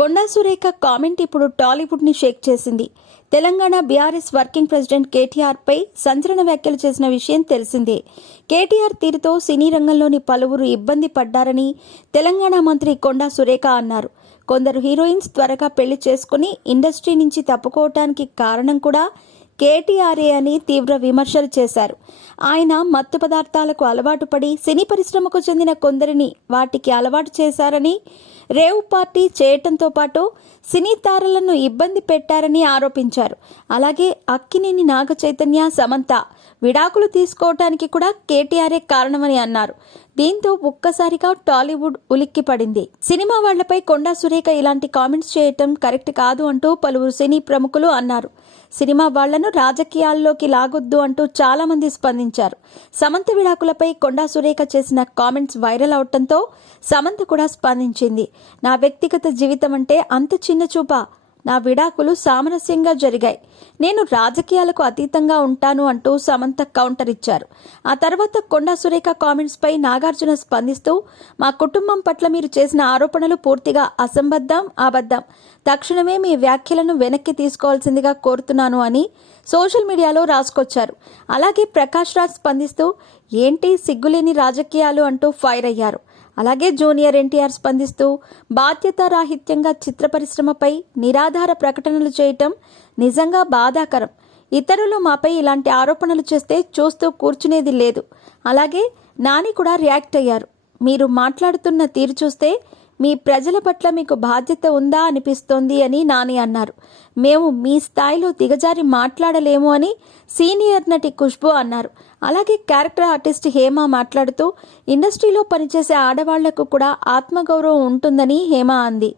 Konda Surekha comment ఇప్పుడు టాలీవుడ్ని షేక్ చేసింది. Telangana BRS working president కేటీఆర్పై సంచలన వ్యాఖ్యలు చేసిన విషయం తెలిసిందే. కేటీఆర్ తీరుతో సినీ రంగంలోని పలువురు ఇబ్బంది పడ్డారని తెలంగాణ మంత్రి కొండా సురేఖ అన్నారు. కొందరు హీరోయిన్స్ త్వరగా పెళ్లి చేసుకుని ఇండస్ట్రీ నుంచి తప్పుకోవటానికి కారణం కూడా కేటీఆర్ఏ అని తీవ్ర విమర్శలు చేశారు. ఆయన మత్తు పదార్థాలకు అలవాటు పడి సినీ పరిశ్రమకు చెందిన కొందరిని వాటికి అలవాటు చేశారని, రేవ్ పార్టీ చేయటంతో పాటు సినీ తారలను ఇబ్బంది పెట్టారని ఆరోపించారు. అలాగే అక్కినేని నాగ చైతన్య, సమంత విడాకులు తీసుకోవటానికి కూడా కేటీఆర్ఏ కారణమని అన్నారు. దీంతో ఒక్కసారిగా టాలీవుడ్ ఉలిక్కిపడింది. సినిమా వాళ్లపై కొండా సురేఖ ఇలాంటి కామెంట్స్ చేయటం కరెక్ట్ కాదు అంటూ పలువురు సినీ ప్రముఖులు అన్నారు. సినిమా వాళ్లను రాజకీయాల్లోకి లాగొద్దు అంటూ చాలా మంది స్పందించారు. సమంత విడాకులపై కొండా సురేఖ చేసిన కామెంట్స్ వైరల్ అవటంతో సమంత కూడా స్పందించింది. నా వ్యక్తిగత జీవితం అంటే అంత చిన్న చూపా? నా విడాకులు సామరస్యంగా జరిగాయి. నేను రాజకీయాలకు అతీతంగా ఉంటాను అంటూ సమంత కౌంటర్ ఇచ్చారు. ఆ తర్వాత కొండా సురేఖ కామెంట్స్ పై నాగార్జున స్పందిస్తూ, మా కుటుంబం పట్ల మీరు చేసిన ఆరోపణలు పూర్తిగా అసంబద్ధం, అబద్ధం. తక్షణమే మీ వ్యాఖ్యలను వెనక్కి తీసుకోవాల్సిందిగా కోరుతున్నాను అని సోషల్ మీడియాలో రాసుకొచ్చారు. అలాగే ప్రకాష్ రాజ్ స్పందిస్తూ, ఏంటి సిగ్గులేని రాజకీయాలు అంటూ ఫైర్ అయ్యారు. అలాగే జూనియర్ ఎన్టీఆర్ స్పందిస్తూ, బాధ్యతారాహిత్యంగా చిత్ర పరిశ్రమపై నిరాధార ప్రకటనలు చేయటం నిజంగా బాధాకరం. ఇతరులు మాపై ఇలాంటి ఆరోపణలు చేస్తే చూస్తూ కూర్చునేది లేదు. అలాగే నాని కూడా రియాక్ట్ అయ్యారు. మీరు మాట్లాడుతున్న తీరు చూస్తే మీ ప్రజల పట్ల మీకు బాధ్యత ఉందా అనిపిస్తోంది అని నాని అన్నారు. మేము మీ స్థాయిలో దిగజారి మాట్లాడలేము అని సీనియర్ నటి ఖుష్బూ అన్నారు. అలాగే క్యారెక్టర్ ఆర్టిస్ట్ హేమ మాట్లాడుతూ, ఇండస్ట్రీలో పనిచేసే ఆడవాళ్లకు కూడా ఆత్మగౌరవం ఉంటుందని హేమ అంది.